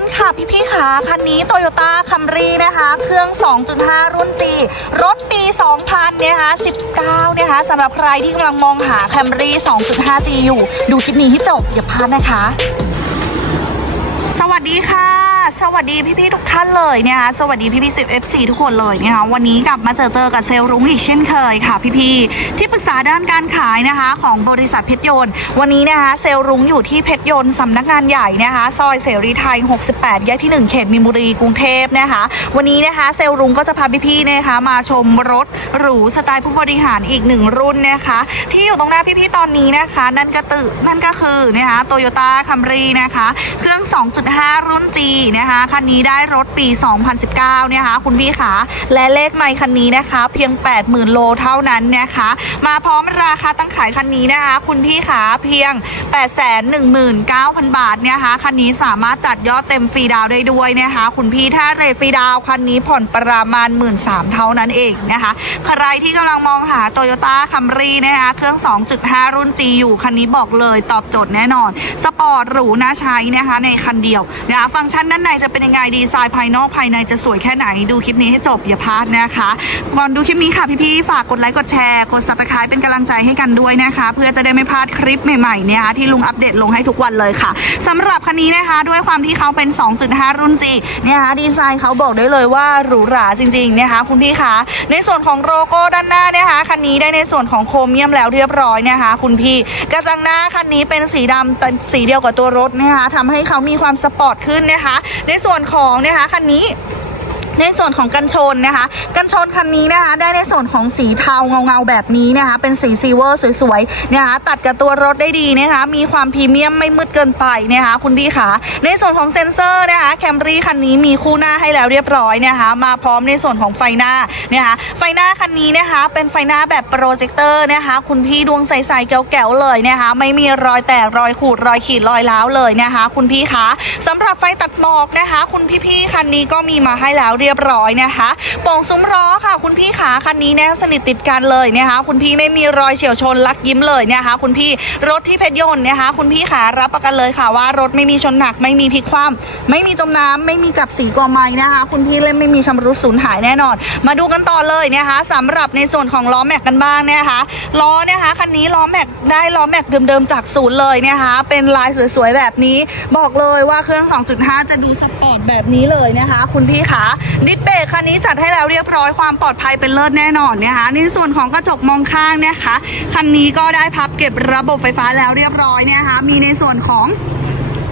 นค่ะพี่พี่ขาคันนี้ Toyota Camry นะคะ เครื่อง 2.5 รุ่น G รถปี 2000นะคะ19นะคะสำหรับใครที่กำลังมองหา Camry 2.5 G อยู่ ดูคลิปนี้ให้จบอย่าพลาดนะคะ สวัสดีค่ะ สวัสดีพี่ๆทุกท่านเลยนะคะสวัสดีพี่ๆสิบ FC ทุกคนเลยนะคะวันนี้กลับมาเจอเจอกับเซลล์รุ้งอีกเช่นเคยค่ะ พี่ๆที่ปรึกษาด้านการขายนะคะ ของบริษัทเพชรยนต์ วันนี้นะคะเซลล์รุ้งอยู่ที่เพชรยนต์สำนักงานใหญ่นะคะซอยเสรีไทย 68 แยกที่ 1 เขตมีนบุรีกรุงเทพนะคะ วันนี้นะคะเซลล์รุ้งก็จะพาพี่ๆนะคะมาชมรถหรูสไตล์ผู้บริหารอีกหนึ่งรุ่นนะคะ ที่อยู่ตรงหน้าพี่ๆตอนนี้นะคะ นั่นก็ตือนั่นก็คือนะคะโตโยต้าคัมรีนะคะ เครื่อง2.5 รุ่น G นะคะ คันนี้ได้รถปี 2019 นะคะ คุณพี่ขา และเลขไมค์คันนี้นะคะ เพียง 80,000 โลเท่านั้นนะคะ มาพร้อมราคาตั้งขายคันนี้นะคะ คุณพี่ขาเพียง 819,000 บาทนะคะ คันนี้สามารถจัดยอดเต็มฟรีดาวได้ด้วยนะคะ คุณพี่ถ้าเรทฟรีดาวคันนี้ผ่อนประมาณ 1 3ื่นเท่านั้นเองนะคะ ใครที่กำลังมองหา Toyota Camry นะคะ เครื่อง 2.5 รุ่น G อยู่คันนี้บอกเลยตอบโจทย์แน่นอน สปอร์ตหรูน่าใช้นะคะในคันเดียวนะคะฟังก์ชันด้านในจะเป็นยังไงดีไซน์ภายนอกภายในจะสวยแค่ไหนดูคลิปนี้ให้จบอย่าพลาดนะคะก่อนดูคลิปนี้ค่ะพี่ๆฝากกดไลค์กดแชร์กด subscribe เป็นกำลังใจให้กันด้วยนะคะ เพื่อจะได้ไม่พลาดคลิปใหม่ๆเนี่ยนะคะที่ลุงอัปเดตลงให้ทุกวันเลยค่ะสำหรับคันนี้นะคะ ด้วยความที่เขาเป็น 2.5 รุ่น G เนี่ยนะคะดีไซน์เขาบอกได้เลยว่าหรูหราจริงๆนะคะคุณพี่คะในส่วนของโลโก้ด้านหน้านะคะคันนี้ได้ในส่วนของโครเมียมแล้วเรียบร้อยนะคะ คุณพี่กระจังหน้าคันนี้เป็นสีดำเป็นสีเดียวกับตัวรถนะคะทำให้เขามีความสปอร์ตขึ้นนะคะ ในส่วนของนะคะคันนี้ ในส่วนของกันชนนะคะ กันชนคันนี้นะคะได้ในส่วนของสีเทาเงาๆแบบนี้นะคะ เป็นสีซิลเวอร์สวยๆนะคะตัดกับตัวรถได้ดีนะคะ มีความพรีเมียมไม่มืดเกินไปนะคะคุณพี่คะในส่วนของเซ็นเซอร์นะคะแคมรี่คันนี้มีคู่หน้าให้แล้วเรียบร้อยนะคะ มาพร้อมในส่วนของไฟหน้านะคะไฟหน้าคันนี้นะคะ เป็นไฟหน้าแบบโปรเจคเตอร์นะคะคุณพี่ดวงใสๆแก๋วๆเลยนะคะ ไม่มีรอยแตกรอยขูดรอยขีดรอยร้าวเลยนะคะ คุณพี่คะสำหรับไฟตัดหมอกนะคะ คุณพี่ๆคันนี้ก็มีมาให้แล้วเรียียบร้อยนะคะโป่งซุ้มล้อค่ะ คุณพี่ขาคันนี้นบสนิทติดกันเลยนะคะ คุณพี่ไม่มีรอยเฉียวชนลักยิ้มเลยนะคะคุณพี่รถที่เพชรยนต์นะคะ คุณพี่ขารับประกันเลยค่ะว่ารถไม่มีชนหนักไม่มีพลิกคว่ำไม่มีจมน้ำไม่มีกับสีกอไม้นะคะ คุณพี่เล่นไม่มีชำรุดสูญหายแน่นอน มาดูกันต่อเลยนะคะสำหรับในส่วนของล้อแม็กกันบ้างนะคะล้อนะคะคันนี้ล้อแม็กได้ล้อแม็กเดิมๆจากศูนย์เลยนะคะ เป็นลายสวยๆแบบนี้ บอกเลยว่าเครื่อง 2.5 จะดูสป แบบนี้เลยนะคะ คุณพี่ขาดิสเบรกคันนี้จัดให้แล้วเรียบร้อยความปลอดภัยเป็นเลิศแน่นอนนะคะในส่วนของกระจกมองข้างนะคะคันนี้ก็ได้พับเก็บระบบไฟฟ้าแล้วเรียบร้อยนะคะมีในส่วนของ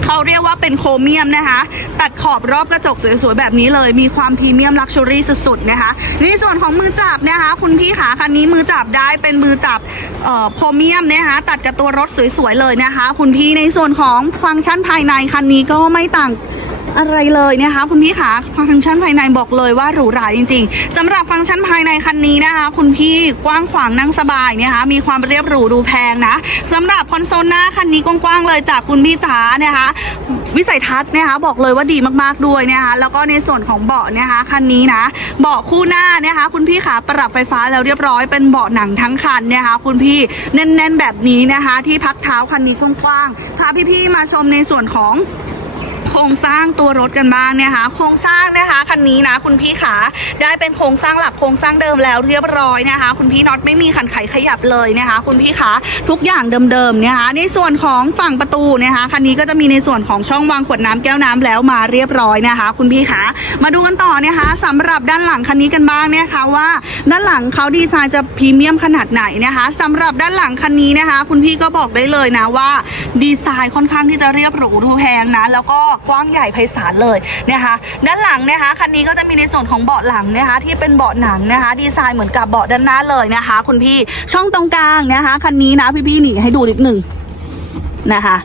เขาเรียกว่าเป็นโครเมียมนะคะ ตัดขอบรอบกระจกสวยๆ แบบนี้เลย มีความพรีเมียมลักชัวรี่สุดๆนะคะในส่วนของมือจับนะคะ คุณพี่ขาคันนี้มือจับได้เป็นมือจับเอ่อโครเมียมนะคะ ตัดกับตัวรถสวยๆเลยนะคะ คุณพี่ในส่วนของฟังก์ชันภายในคันนี้ก็ไม่ต่าง อะไรเลยนะคะคุณพี่คะฟังก์ชันภายในบอกเลยว่าหรูหราจริง ๆสำหรับฟังก์ชันภายในคันนี้นะคะ คุณพี่กว้างขวางนั่งสบายนะคะมีความเรียบหรูดูแพงนะสำหรับคอนโซลหน้าคันนี้กว้างๆเลยจากคุณพี่จ๋านะคะวิสัยทัศน์นะคะบอกเลยว่าดีมากๆด้วยนะคะแล้วก็ในส่วนของเบาะนะคะคันนี้นะเบาะคู่หน้านะคะ คุณพี่ขาปรับไฟฟ้าแล้วเรียบร้อยเป็นเบาะหนังทั้งคันนะคะคุณพี่แน่นๆแบบนี้นะคะ ที่พักเท้าคันนี้กว้างๆพาพี่ๆมาชมในส่วนของ ครงสร้างตัวรถกันบ้างเนี่ยค่ะ โครงสร้างนะคะคันนี้นะคุณพี่ขาได้เป็นโครงสร้างหลักโครงสร้างเดิมแล้วเรียบร้อยนะคะ คุณพี่น็อตไม่มีขันไขขยับเลยนะคะ คุณพี่ขาทุกอย่างเดิมๆนะคะในส่วนของฝั่งประตูนะคะคันนี้ก็จะมีในส่วนของช่องวางขวดน้ำแก้วน้ำแล้วมาเรียบร้อยนะคะ คุณพี่ขามาดูกันต่อนะคะสำหรับด้านหลังคันนี้กันบ้างนะคะว่า ด้านหลังเขาดีไซน์จะพรีเมียมขนาดไหนนะคะสำหรับด้านหลังคันนี้นะคะ คุณพี่ก็บอกได้เลยนะว่า ดีไซน์ค่อนข้างที่จะเรียบหรูดูแพงนะ แล้วก็กว้างใหญ่ไพศาลเลยนะคะด้านหลังนะคะคันนี้ก็จะมีในส่วนของเบาะหลังนะคะที่เป็นเบาะหนังนะคะ ดีไซน์เหมือนกับเบาะด้านหน้าเลยนะคะ คุณพี่ช่องตรงกลางนะคะคันนี้นะพี่ๆหนีให้ดูนิดหนึ่งนะคะ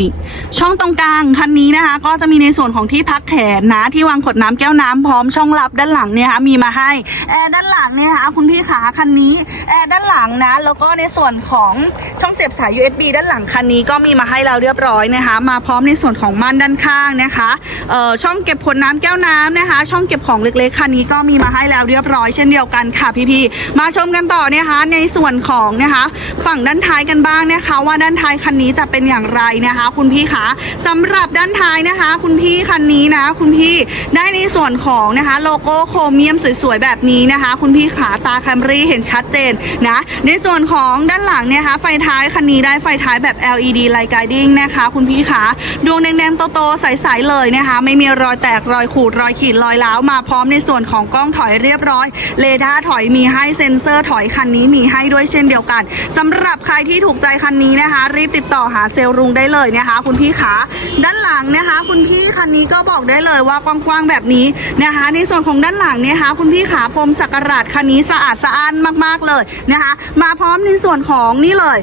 นี่ช่องตรงกลางคันนี้นะคะ ก็จะมีในส่วนของที่พักแขนนะ ที่วางขวดน้ำแก้วน้ำพร้อมช่องลับด้านหลังเนี่ยค่ะมีมาให้แอร์ด้านหลังเนี่ยค่ะคุณพี่ขาคันนี้แอร์ด้านหลังนะ แล้วก็ในส่วนของช่องเสียบสาย USB ด้านหลังคันนี้ก็มีมาให้เราเรียบร้อยนะคะ มาพร้อมในส่วนของม่านด้านข้างนะคะเอ่อช่องเก็บขวดน้ำแก้วน้ำนะคะ ช่องเก็บของเล็กๆคันนี้ก็มีมาให้แล้วเรียบร้อยเช่นเดียวกันค่ะพี่ๆมาชมกันต่อนะคะในส่วนของนะคะ ฝั่งด้านท้ายกันบ้างนะคะ ว่าด้านท้ายคันนี้จะเป็นอย่างไรนะคะคุณพี่คะสำหรับด้านท้ายนะคะ คุณพี่คันนี้นะ คุณพี่ได้ในส่วนของนะคะโลโก้โครเมียมสวยๆแบบนี้นะคะ คุณพี่ขาตาแคมรี่เห็นชัดเจนนะในส่วนของด้านหลังเนี่ยนะคะไฟท้ายคันนี้ได้ไฟท้ายแบบ LED Light Guiding นะคะ คุณพี่ขาดวงแดงๆโตๆใสๆเลยนะคะ ไม่มีรอยแตกรอยขูดรอยขีดรอยร้าวมาพร้อมในส่วนของกล้องถอยเรียบร้อยเรดาร์ถอยมีให้เซ็นเซอร์ถอยคันนี้มีให้ด้วยเช่นเดียวกันสำหรับใครที่ถูกใจคันนี้นะคะ รีบติดต่อหาเซลล์รุงได้เลยนะคะ คุณพี่ขาด้านหลังนะคะ คุณพี่คันนี้ก็บอกได้เลยว่ากว้างๆแบบนี้นะคะ ในส่วนของด้านหลังเนี่ยคะคุณพี่ขาพรมสักการะคันนี้สะอาดสะอ้านมากๆเลยนะคะ มาพร้อมในส่วนของนี่เลย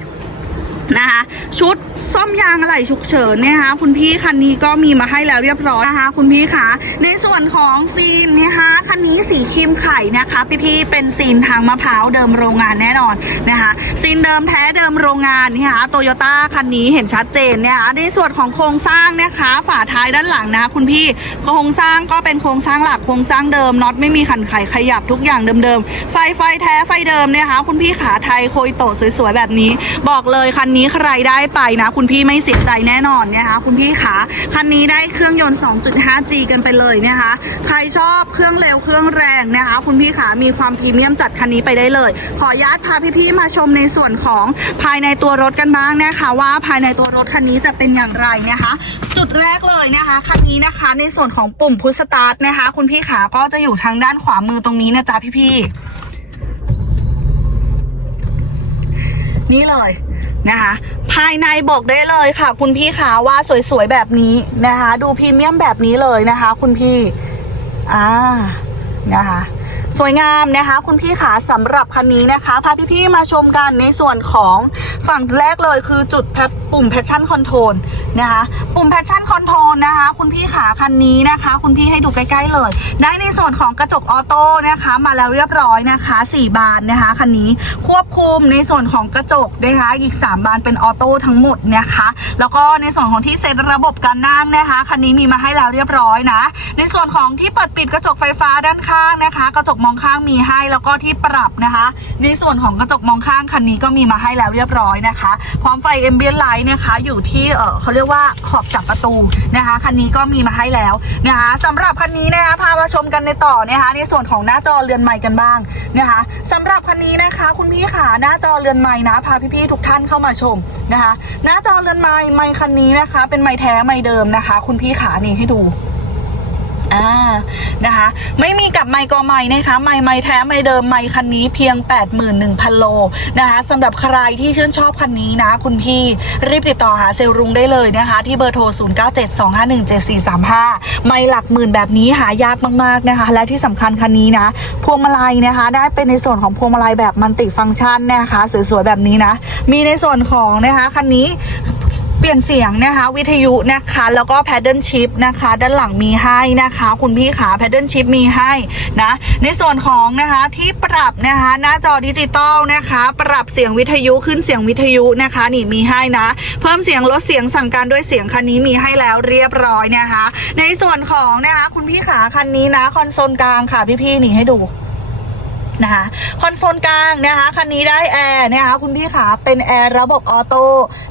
นะคะชุด ซ่อมยางอะไหล่ฉุกเฉินเนี่ยนะคะคุณพี่คันนี้ก็มีมาให้แล้วเรียบร้อยนะคะ คุณพี่คะในส่วนของซีนนะคะคันนี้สีครีมไข่นะคะ พี่พี่เป็นซีนทางมะพร้าวเดิมโรงงานแน่นอนนะคะซีนเดิมแท้เดิมโรงงานนะคะโตโยต้าคันนี้เห็นชัดเจนนะคะในส่วนของโครงสร้างนะคะ ฝาท้ายด้านหลังนะคะคุณพี่โครงสร้างก็เป็นโครงสร้างหลักโครงสร้างเดิมน็อตไม่มีขันไขขยับทุกอย่างเดิมๆไฟไฟแท้ไฟเดิมนะคะคุณพี่ขาไทยโคยโตสวยๆแบบนี้ บอกเลยคันนี้ใครได้ไปนะคุณณพี่ไม่เสียใจแน่นอนนะคะคุณพี่ขาคันนี้ได้เครื่องยนต์ 2.5G กันไปเลยนะคะ ใครชอบเครื่องเร็วเครื่องแรงนะคะ คุณพี่ขามีความพรีเมียมจัดคันนี้ไปได้เลย ขออนุญาตพาพี่ๆมาชมในส่วนของภายในตัวรถกันบ้างนะคะ ว่าภายในตัวรถคันนี้จะเป็นอย่างไรนะคะ จุดแรกเลยนะคะคันนี้นะคะในส่วนของปุ่มพุชสตาร์ทนะคะ คุณพี่ขาก็จะอยู่ทางด้านขวามือตรงนี้นะจ๊ะพี่ๆนี่เลย นะคะ ภายในบอกได้เลยค่ะ คุณพี่ขาว่าสวยๆแบบนี้นะคะ ดูพรีเมียมแบบนี้เลยนะคะ คุณพี่ อ่านะคะ สวยงามนะคะ คุณพี่ขาสำหรับคันนี้นะคะพาพี่ๆมาชมกันในส่วนของฝั่งแรกเลยคือจุดแพปุ่ม passion control นะคะ ปุ่ม passion control นะคะ คุณพี่ขาคันนี้นะคะ คุณพี่ให้ดูใกล้ๆเลย ได้ในส่วนของกระจกออโต้นะคะ มาแล้วเรียบร้อยนะคะ 4 บานนะคะคันนี้ควบคุมในส่วนของกระจกนะคะ อีก 3 บานเป็นออโต้ทั้งหมดนะคะ แล้วก็ในส่วนของที่เซ็ตระบบการนั่งนะคะคันนี้มีมาให้แล้วเรียบร้อยนะ ในส่วนของที่เปิดปิดกระจกไฟฟ้าด้านข้างนะคะ กระจกมองข้างมีให้แล้วก็ที่ปรับนะคะ ในส่วนของกระจกมองข้างคันนี้ก็มีมาให้แล้วเรียบร้อยนะคะ พร้อมไฟเอมเบียนไลท์นะคะอยู่ที่เออเขาเรียกว่าขอบจับประตูนะคะคันนี้ก็มีมาให้แล้วนะคะสำหรับคันนี้นะคะพามาชมกันในต่อนะคะ ในส่วนของหน้าจอเรือนไม้กันบ้างนะคะสำหรับคันนี้นะคะ คุณพี่ขาหน้าจอเรือนไม้นะพาพี่ๆทุกท่านเข้ามาชมนะคะ หน้าจอเรือนไม้ไม้คันนี้นะคะ เป็นไม้แท้ไม้เดิมนะคะ คุณพี่ขานี่ให้ดู อ่านะคะ ไม่มีกับไมค์กอไมค์นะคะ ไมค์ไมค์แท้ไมค์เดิมไมค์คันนี้เพียง 81,000 โลนะคะสำหรับใครที่ชื่นชอบคันนี้นะ คุณพี่รีบติดต่อหาเซลล์รุงได้เลยนะคะ ที่เบอร์โทร 0972517435 ไมค์หลักหมื่นแบบนี้หายากมาก ๆ นะคะ และที่สำคัญคันนี้นะ พวงมาลัยนะคะ ได้เป็นในส่วนของพวงมาลัยแบบมันติฟังก์ชันนะคะ สวย ๆ แบบนี้นะ มีในส่วนของนะคะคันนี้ เปลี่ยนเสียงนะคะ วิทยุนะคะ แล้วก็แพดเดิลชิพนะคะ ด้านหลังมีให้นะคะ คุณพี่ขาแพดเดิลชิพมีให้นะในส่วนของนะคะที่ปรับนะคะ หน้าจอดิจิตอลนะคะ ปรับเสียงวิทยุขึ้นเสียงวิทยุนะคะนี่มีให้นะ เพิ่มเสียงลดเสียงสั่งการด้วยเสียงคันนี้มีให้แล้วเรียบร้อยนะคะ ในส่วนของนะคะ คุณพี่ขาคันนี้นะคอนโซลกลางค่ะพี่ๆนี่ให้ดู นะคะคอนโซลกลางนะคะคันนี้ได้แอร์นะคะคุณพี่ขาเป็นแอร์ระบบออโต้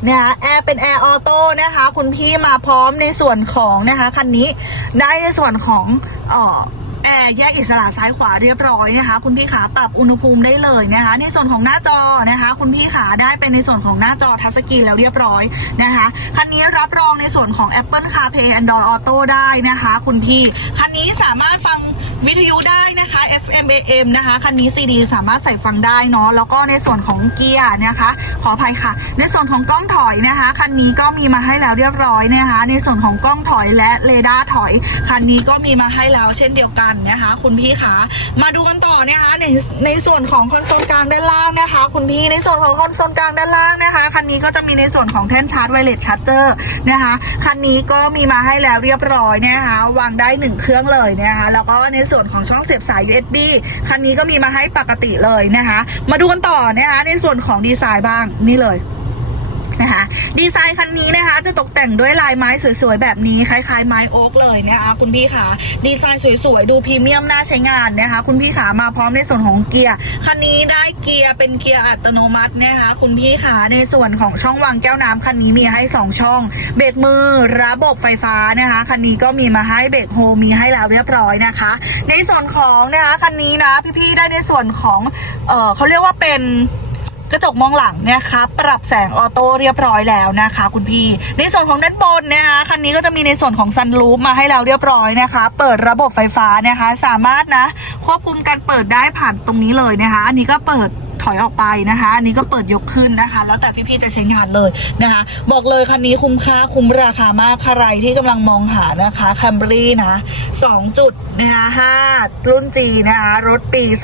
นะคะแอร์เป็นแอร์ออโต้นะคะคุณพี่มาพร้อมในส่วนของนะคะคันนี้ได้ในส่วนของออแอร์แยกอิสระซ้ายขวาเรียบร้อยนะคะ คุณพี่ขาปรับอุณหภูมิได้เลยนะคะ ในส่วนของหน้าจอนะคะ คุณพี่ขาได้เป็นในส่วนของหน้าจอทัชสกรีนแล้วเรียบร้อยนะคะคันนี้รับรองในส่วนของ Apple CarPlay Android Auto ได้นะคะ คุณพี่คันนี้สามารถฟัง วิทยุได้นะคะ FM AM นะคะคันนี้ CD สามารถใส่ฟังได้เนาะแล้วก็ในส่วนของเกียร์นะคะ ขออภัยค่ะ ในส่วนของกล้องถอยนะคะคันนี้ก็มีมาให้แล้วเรียบร้อยนะคะ ในส่วนของกล้องถอยและเรดาร์ถอยคันนี้ก็มีมาให้แล้วเช่นเดียวกันนะคะ คุณพี่คะมาดูกันต่อนะคะในในส่วนของคอนโซลกลางด้านล่างนะคะ คุณพี่ในส่วนของคอนโซลกลางด้านล่างนะคะคันนี้ก็จะมีในส่วนของแท่นชาร์จไวเลสชาร์จเจอร์นะคะคันนี้ก็มีมาให้แล้วเรียบร้อยนะคะวางได้หนึ่งเครื่องเลยนะคะแล้วก็ในส่วนของช่องเสียบสาย USB คันนี้ก็มีมาให้ปกติเลยนะคะ มาดูกันต่อนะคะในส่วนของดีไซน์บ้างนี่เลย นะคะ ดีไซน์คันนี้นะคะ จะตกแต่งด้วยลายไม้สวยๆแบบนี้คล้ายๆไม้โอ๊กเลยนะคะคุณพี่ขาดีไซน์สวยๆดูพรีเมียมน่าใช้งานนะคะ คุณพี่ขามาพร้อมในส่วนของเกียร์คันนี้ได้เกียร์เป็นเกียร์อัตโนมัตินะคะ คุณพี่ขาในส่วนของช่องวางแก้วน้ำคันนี้มีให้ 2 ช่อง เบรกมือระบบไฟฟ้านะคะคันนี้ก็มีมาให้เบรกโฮมีให้แล้วเรียบร้อยนะคะ ในส่วนของนะคะคันนี้นะพี่ๆได้ในส่วนของเออเขาเรียกว่าเป็น กระจกมองหลังนะคะปรับแสงออโต้เรียบร้อยแล้วนะคะ คุณพี่ ในส่วนของด้านบนนะคะคันนี้ก็จะมีในส่วนของซันรูฟมาให้เราเรียบร้อยนะคะ เปิดระบบไฟฟ้านะคะ สามารถนะควบคุมการเปิดได้ผ่านตรงนี้เลยนะคะ อันนี้ก็เปิด ถอยออกไปนะคะ อันนี้ก็เปิดยกขึ้นนะคะ แล้วแต่พี่ๆจะใช้งานเลยนะคะ บอกเลยคันนี้คุ้มค่าคุ้มราคามากใครที่กำลังมองหานะคะแคมบรีนะ2จุดนะคะ5รุ่น G นะคะรถปี2019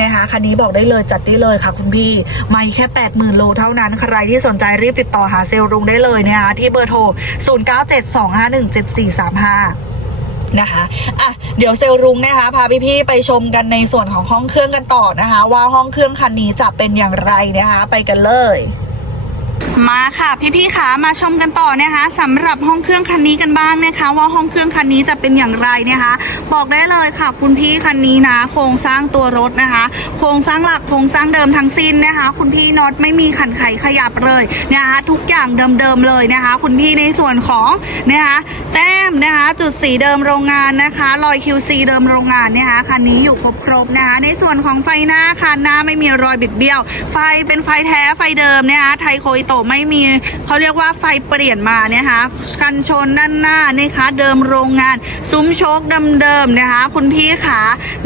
นะคะคันนี้บอกได้เลยจัดได้เลยค่ะคุณพี่ไม่แค่ 80,000 โลเท่านั้น ใครที่สนใจรีบติดต่อหาเซลล์รุงได้เลยนะคะที่เบอร์โทร 0972517435 นะคะอะเดี๋ยวเซลล์รุงนะคะพาพี่ๆไปชมกันในส่วนของห้องเครื่องกันต่อนะคะ ว่าห้องเครื่องคันนี้จะเป็นอย่างไรนะคะ ไปกันเลย มาค่ะ พี่ๆขามาชมกันต่อนะคะสำหรับห้องเครื่องคันนี้กันบ้างนะคะ ว่าห้องเครื่องคันนี้จะเป็นอย่างไรนะคะ บอกได้เลยค่ะ คุณพี่คันนี้นะ โครงสร้างตัวรถนะคะ โครงสร้างหลักโครงสร้างเดิมทั้งสิ้นนะคะ คุณพี่น็อตไม่มีขันไขขยับเลยนะคะ ทุกอย่างเดิมๆเลยนะคะ คุณพี่ในส่วนของนะคะแต้มนะคะ จุดสีเดิมโรงงานนะคะรอย QC เดิมโรงงานนะคะคันนี้อยู่ครบๆนะคะ ในส่วนของไฟหน้าคันหน้าไม่มีรอยบิดเบี้ยว ไฟเป็นไฟแท้ไฟเดิมนะคะไทโคอิโตะไม่มีเขาเรียกว่าไฟเปลี่ยนมาเนี่ยคะกันชนด้านหน้านะคะ เดิมโรงงาน ซุ้มโชคเดิมๆนะคะ คุณพี่ขา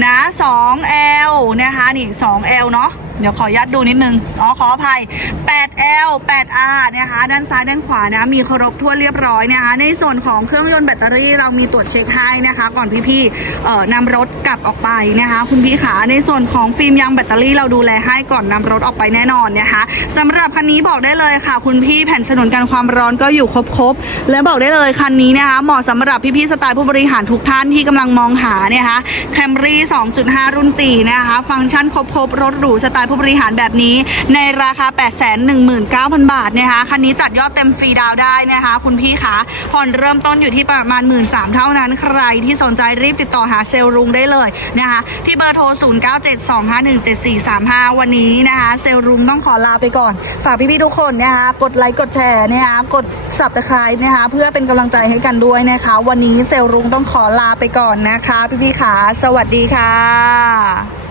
นะ 2L นะคะนี่ 2L เนาะ เดี๋ยวขออนุญาตดูนิดนึง อ๋อ ขออภัย 8L 8R นะคะ ด้านซ้ายด้านขวานะ มีครบทั่วเรียบร้อยนะคะ ในส่วนของเครื่องยนต์แบตเตอรี่เรามีตรวจเช็คให้นะคะ ก่อนพี่ๆเอ่อนำรถกลับออกไปนะคะ คุณพี่ขา ในส่วนของฟิล์มยางแบตเตอรี่เราดูแลให้ก่อนนำรถออกไปแน่นอนนะคะสำหรับคันนี้บอกได้เลยค่ะ คุณพี่แผ่นสนนกันความร้อนก็อยู่ครบๆ และบอกได้เลยคันนี้นะคะเหมาะสำหรับพี่ๆสไตล์ผู้บริหารทุกท่านที่กำลังมองหาเนี่ยคะแคมรี่2.5 รุ่น G นะคะ ฟังก์ชันครบๆรถหรูสไตล์ผู้บริหารแบบนี้ในราคา 819,000 บาทนะคะคันนี้จัดยอดเต็มฟรีดาวได้นะคะ คุณพี่คะผ่อนเริ่มต้นอยู่ที่ประมาณ 1 3ื่นเท่านั้น ใครที่สนใจรีบติดต่อหาเซลล์รุงได้เลยนะคะ ที่เบอร์โทร 0972517435 วันนี้นะคะ เซลล์รุงต้องขอลาไปก่อน ฝากพี่ๆทุกคนนะคะกดไลค์กดแชร์นะคะกด subscribe นะคะเพื่อเป็นกำลังใจให้กันด้วยนะคะ วันนี้เซลล์รุงต้องขอลาไปก่อนนะคะ พี่ๆขาสวัสดีค่ะ